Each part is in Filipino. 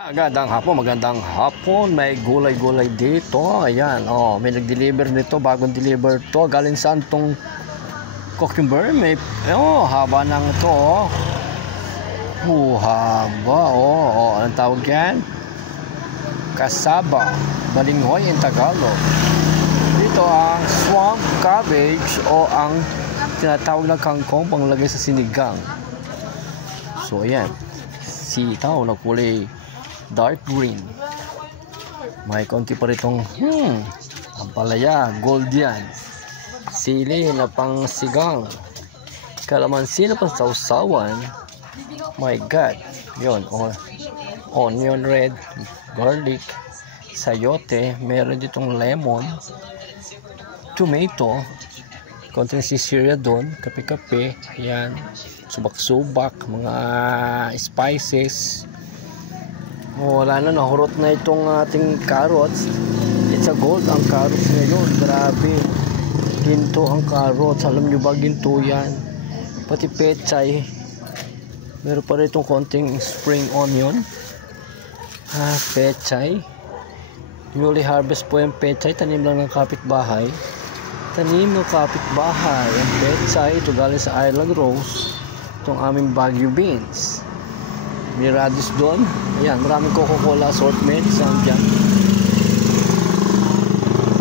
Magandang hapon. May gulay-gulay dito. Ayan, may nag-deliver nito. Bagong deliver to. Galing saan tong cucumber? May, haba ng ito, haba, anong tawag yan? Kasaba. Balinghoy in Tagalog. Dito ang swamp cabbage o ang tinatawag na kangkong panglagay sa sinigang. So, ayan. Sitaw na kulay dark green. May konti pa ritong ampalaya, gold yan. Sili na pang sigang. Kalamansi na pang sausawan. My God. Yun. Onion red, garlic, sayote. Meron ditong lemon, tomato, konting sisiria doon, kape-kape. Yan. Subak-subak, mga spices. Wala na, nahurot na itong ating carrots. It's a gold ang carrots ngayon. Grabe. Ginto ang carrots. Alam nyo ba, ginto yan? Pati pechay. Meron pa rin itong konting spring onion. Pechay. Newly harvest po yung pechay. Tanim lang ng kapitbahay. Tanim ng kapitbahay. Ang pechay, ito galing sa Island Rose. Itong aming Baguio beans. May radish doon. Ayan, maraming Coca-Cola assortment. Saan dyan?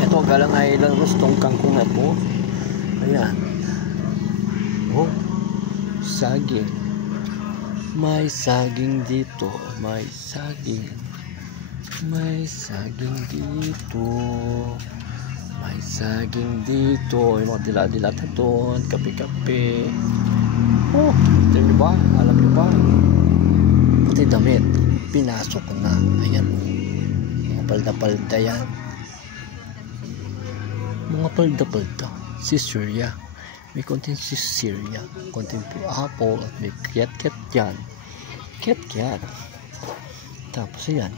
Ito, galang Island Rose. Itong kangkong na po. Ayan. Saging. May saging dito. May saging. May saging dito. May saging dito. Yung mga dila-dilata doon. Kape-kape. Ito nyo ba? Alam nyo ba? Pati damit. Pinasok ko na. Ayan. Mga palda-palda yan. Mga palda-palda. Sisiria. May konting sisiria. Konting apple. At may kiat-kiat yan. Kiat-kiat. Tapos yan.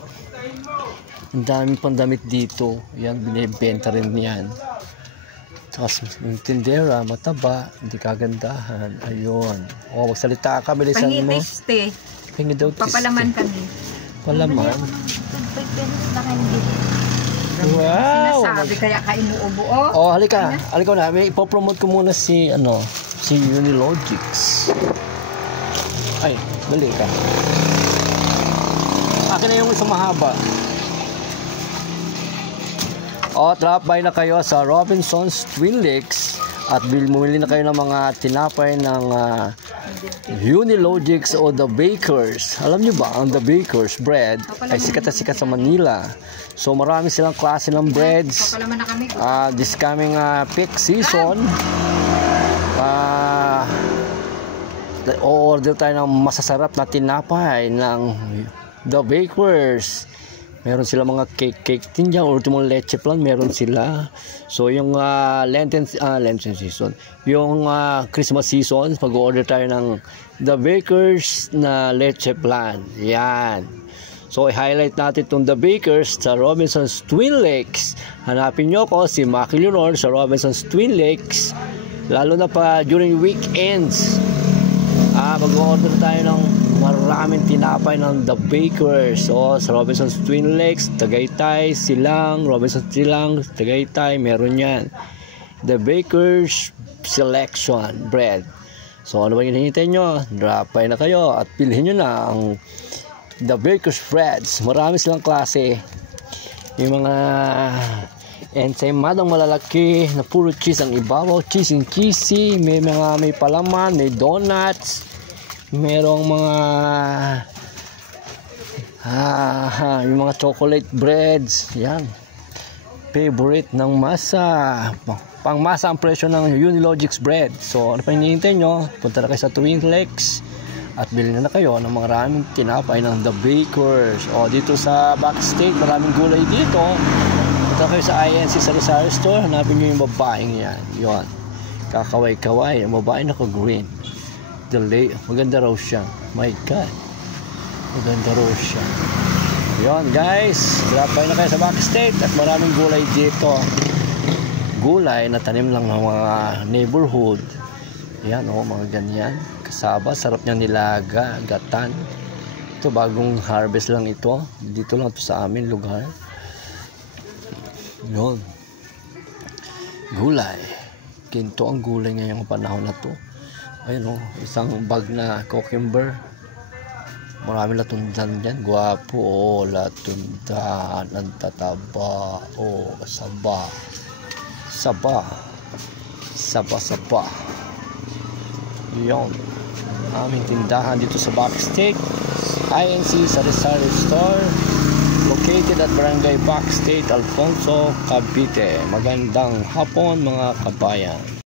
Ang daming pandamit dito. Yan. Binibenta rin yan. Tapos yung tindera, mataba, hindi kagandahan. Ayun. Magsalita ka, bilisan mo. Pangitiste. Hingi daw tiste. Papalaman kami. Palaman? Wow! Sinasabi kaya ka inuubo. Halika. Halika na. May ipopromote ko muna si Unilogics. Ay, bali ka. Akin na yung isang mahaba. Drop by na kayo sa Robinson's Twin Lakes at bumili na kayo ng mga tinapay ng Unilogics o The Bakers. Alam nyo ba, ang The Bakers bread ay sikat na sikat sa Manila. So marami silang klase ng breads. This coming peak season, order tayo ng masasarap na tinapay ng The Bakers. Meron sila mga cake din dyan, ultimo leche plan, meron sila. So yung Lenten season, yung Christmas season, pag-order tayo ng The Bakers na leche plan. Yan. So i-highlight natin itong The Bakers sa Robinson's Twin Lakes. Hanapin nyo ko si Maki Leonor sa Robinson's Twin Lakes. Lalo na pa during weekends. Mag-order tayo ng maraming tinapay ng The Bakers. Sa Robinson's Twin Lakes, Tagaytay, Silang, Robinson's Silang, Tagaytay, meron yan. The Bakers Selection Bread. So ano ba yung hinihintay nyo? Drop by na kayo at pilhin nyo na ang The Bakers Breads. Marami silang klase. Yung mga ensamadang malalaki na puro cheese ang ibabaw. Cheese and cheesy. May palaman, may donuts. Merong mga yung mga chocolate breads. Yan. Favorite ng masa. Pang masa ang presyo ng Unilogics bread. So ano pa hinihintay nyo? Punta na kayo sa Twin Lakes at bilhin na kayo ng maraming tinapay ng The Bakers. Dito sa Backstage, maraming gulay dito. Punta kayo sa INC sa Rosario Store. Hanapin nyo yung babaeng yan. Yun. Kakaway-kaway. Yung babae naka-green. Maganda raw siya. My God. Maganda raw siya. Yun guys. Drop by na kayo sa Backstage at maraming gulay dito. Gulay na tanim lang ng mga neighborhood. Yan mga ganyan. Kasaba. Sarap niya nilaga. Gatan. Ito bagong harvest lang ito. Dito lang to sa amin lugar. Yun. Gulay. Ginto ang gulay ngayong panahon na to. Ayun isang bag na cucumber. Marami latundan dyan. Gwapo. Latundan. Ang tataba. Saba. Saba. Saba. Yun. Aming tindahan dito sa Backstake INC Sari-Sari Store, located at Barangay Backstake, Alfonso, Cavite. Magandang hapon mga kabayan.